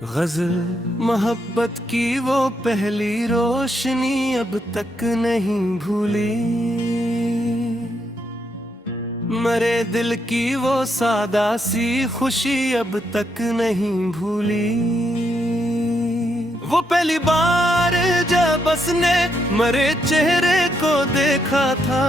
गजल मोहब्बत की वो पहली रोशनी अब तक नहीं भूली, मरे दिल की वो सादा सी खुशी अब तक नहीं भूली। वो पहली बार जब उसने मरे चेहरे को देखा था,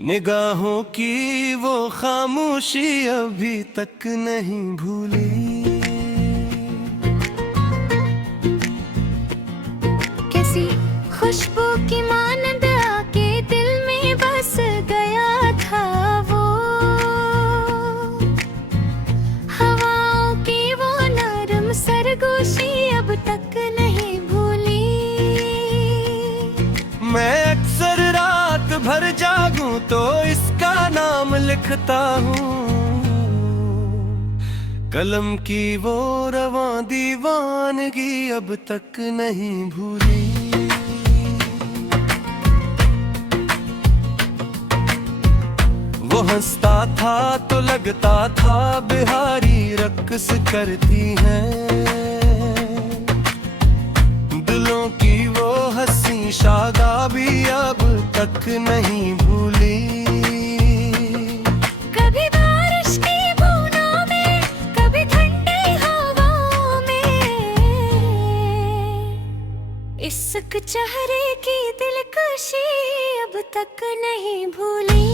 निगाहों की वो खामोशी अभी तक नहीं भूली। कैसी खुशबू की मानंद आके दिल में बस गया था वो, हवाओं की वो नरम सरगोशी अब तक नहीं भूली। मैं अक्सर रात भर जागूं तो इसका नाम लिखता हूँ, कलम की वो रवां दीवानगी अब तक नहीं भूली। वो हंसता था तो लगता था बिहारी रक्स करती हैं, दिलों की वो हंसी शादाबी अब तक नहीं भूली। कभी बारिश की बूंदों में, कभी ठंडी हवाओं में, इश्क चेहरे की दिलकशी अब तक नहीं भूली।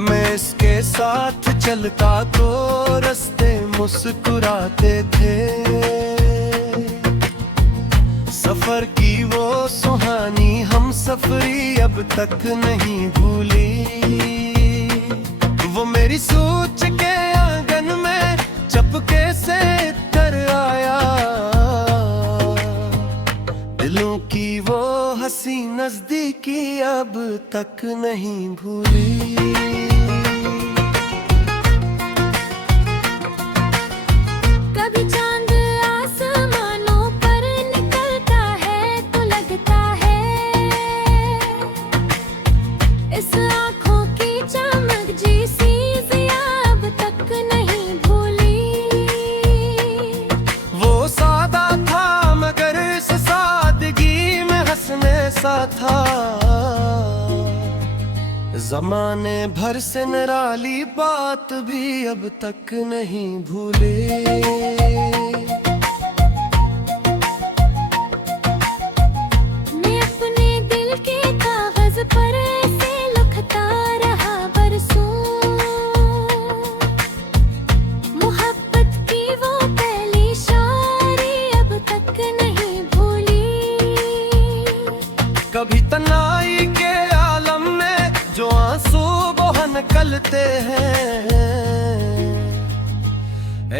मैं इसके साथ चलता तो रास्ते मुस्कुराते थे, सफर की वो सुहानी हम सफरी अब तक नहीं भूली। वो मेरी सोच के आंगन में चपके से कर आया, दिलों की वो हंसी नजदीकी अब तक नहीं भूली। कभी चांद आसमानों पर निकलता है तो लगता है, इस आँखों की चमक जैसी जिया अब तक नहीं भूली। वो सादा था मगर इस सादगी में हंसने सा था, जमाने भर से निराली बात भी अब तक नहीं भूले। मैं अपने दिल के कागज पर ऐसे लिखता रहा बरसों, मोहब्बत की वो पहली शायरी अब तक नहीं भूली। कभी तन्हाई के आलम में जो आंसू बह निकलते हैं,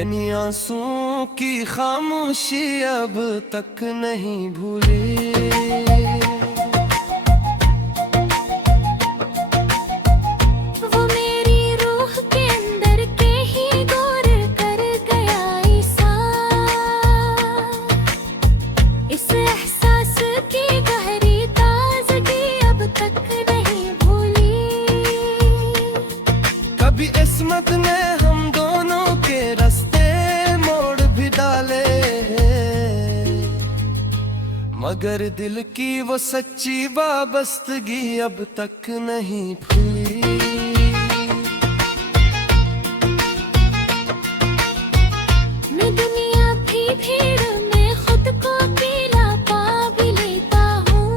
इन्हीं आंसुओं की खामोशी अब तक नहीं भूली। वो मेरी रूह के अंदर के ही गौर कर गया ईसा, इस एहसास की गहरी ताजगी अब तक नहीं भूली। कभी इस्मत ने हम दोनों के रास्ते मोड़ भी डाले, मगर दिल की वो सच्ची वाबस्तगी अब तक नहीं भूली। मैं दुनिया की भीड़ में खुद को अकेला पा भी लेता हूँ,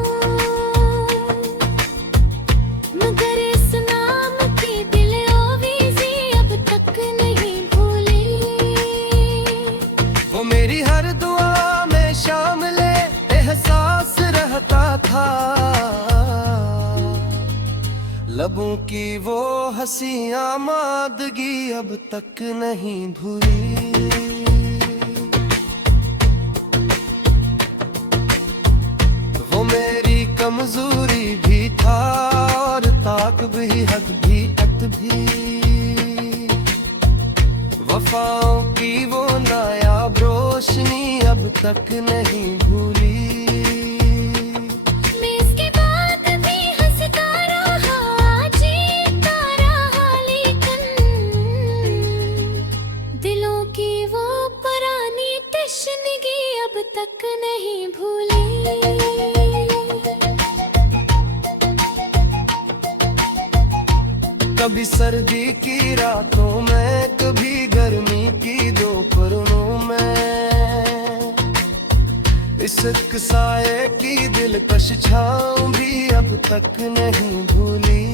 मगर इस नाम की दिल आवीज़ी अब तक नहीं भूली। वो मेरी हर दुआ में शामिल एहसास रहता था, लबों की वो हंसी आमादगी अब तक नहीं भूली। वो मेरी कमजोरी भी था और ताक भी हक भी अत भी, वफाओं की वो नायाब रोशनी अब तक नहीं भूली। मैं इसके बाद भी हंसता रहा, जीता तक नहीं भूली। कभी सर्दी की रातों में, कभी गर्मी की दोपहरों में, इस साए की दिलकश छाँव भी अब तक नहीं भूली।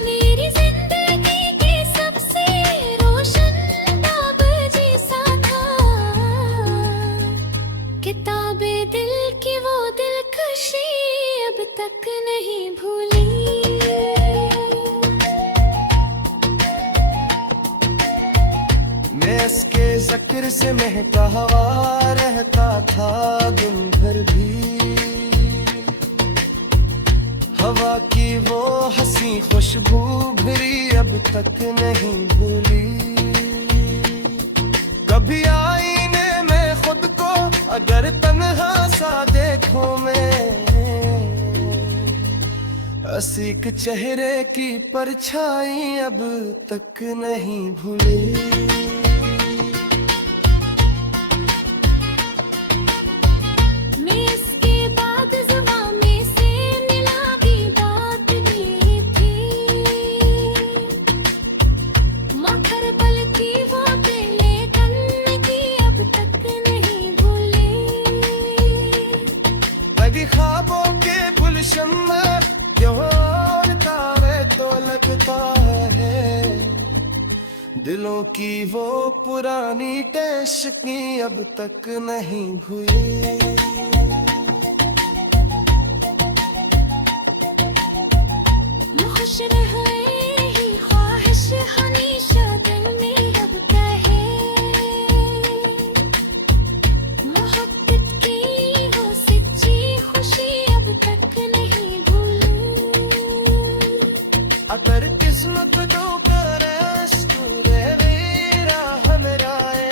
मेरी जिंदगी के सबसे रोशन बाब जैसा था, किताबे दिल की वो दिलकशी अब तक नहीं भूली। मैं इसके ज़िक्र से महका हवा रहता था दिन भर भी, हवा की वो हंसी खुशबू भरी अब तक नहीं भूली। कभी आईने में खुद को अगर तन्हा सा देखूं मैं, असीक चेहरे की परछाई अब तक नहीं भूली। ख्वाबों के गुलशन में क्यों और तारे तो लगता है, दिलों की वो पुरानी टेश की अब तक नहीं भूली। खुश रहे ही ख्वाहिश हमेशा दिल में अब कहे, मोहब्बत की वो सच्ची खुशी अब तक नहीं भूली। अगर किस्मत दो करस तूरे मेरा हमराए,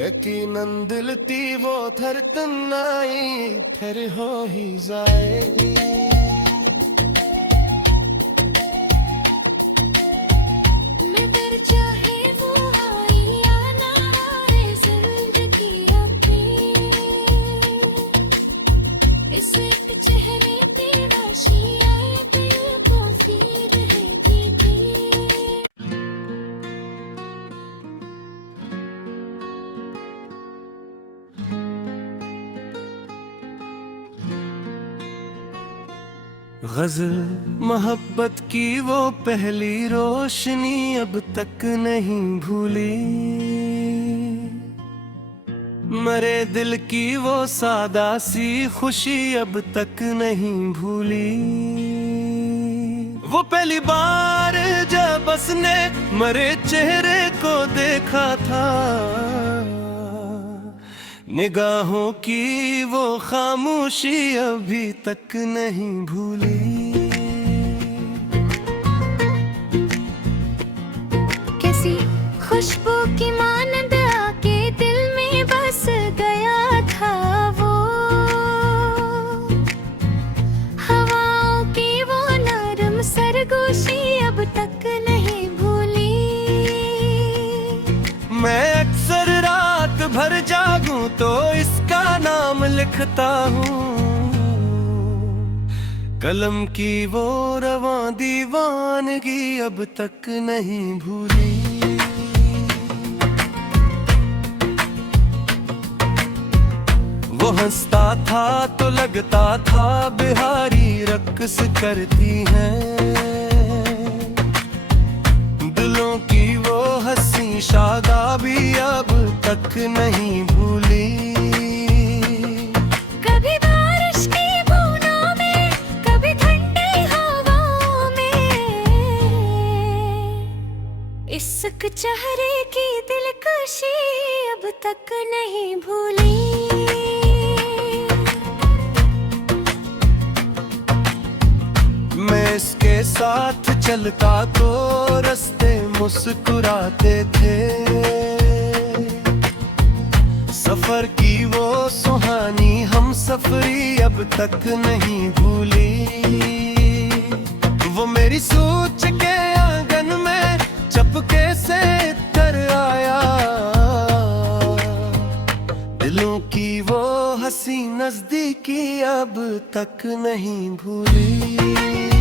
यकीनन दिल ती वो धड़कन आई फिर हो ही जाए। गजल मोहब्बत की वो पहली रोशनी अब तक नहीं भूली। मरे दिल की वो सादा सी खुशी अब तक नहीं भूली। वो पहली बार जब उसने मरे चेहरे को देखा था, निगाहों की वो खामोशी अभी तक नहीं भूली। कैसी खुशबू की मानंद आके दिल में बस गया था वो, हवाओं की वो नरम सरगोशी अब तक नहीं भूली। मैं अक्सर रात भर जागूं तो इसका नाम लिखता हूँ, कलम की वो रवां दीवानगी अब तक नहीं भूली। वो हंसता था तो लगता था बिहारी रक्स करती हैं, दिलों की वो हंसी शादाबी अब तक नहीं भूली। कभी बारिश की बूंदों में, कभी ठंडी हवाओं में, इश्क चेहरे की दिलकशी अब तक नहीं भूली। मैं इसके साथ चलता तो रास्ते मुस्कुराते थे, सफर की वो सुहानी हम सफरी अब तक नहीं भूली। वो मेरी सोच के आंगन में चपके से तर आया, नजदीकी अब तक नहीं भूली।